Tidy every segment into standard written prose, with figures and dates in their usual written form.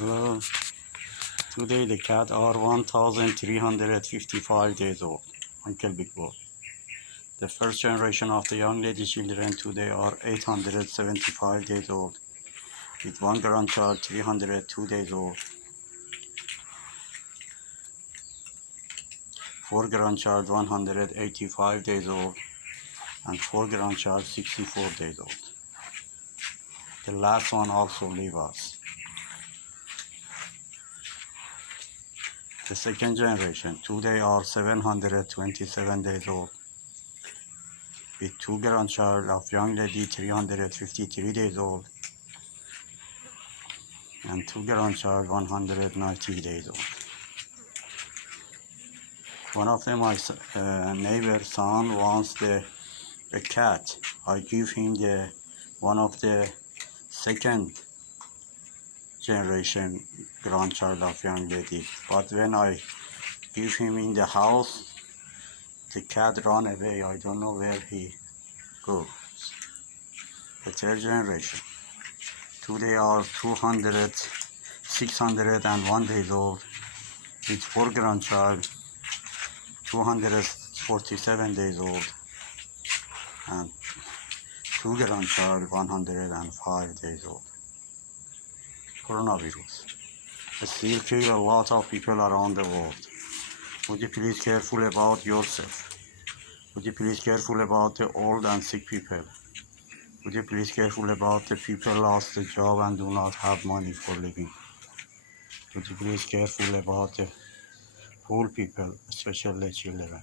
Hello. Today the cat are 1,355 days old. Uncle Big Boy. The first generation of the young lady children today are 875 days old, with one grandchild 302 days old, four grandchild 185 days old, and four grandchild 64 days old. The last one also leave us. The second generation today are 727 days old, with two grandchild of young lady 353 days old, and two grandchild 190 days old. One of them, my neighbor's son wants a cat. I give him one of the second generation grandchild of young lady. But when I give him in the house, the cat run away. I don't know where he goes. The third generation. Today are 601 days old, with four grandchild, 247 days old, and two grandchild, 105 days old. Coronavirus. Still kill a lot of people around the world. Would you please careful about yourself? Would you please careful about the old and sick people? Would you please careful about the people lost the job and do not have money for living? Would you please careful about the poor people, especially the children?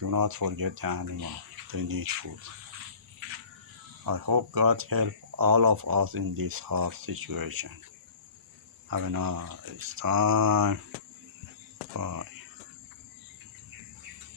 Do not forget the animal. They need food. I hope God help all of us in this hard situation. Have a nice time. Bye.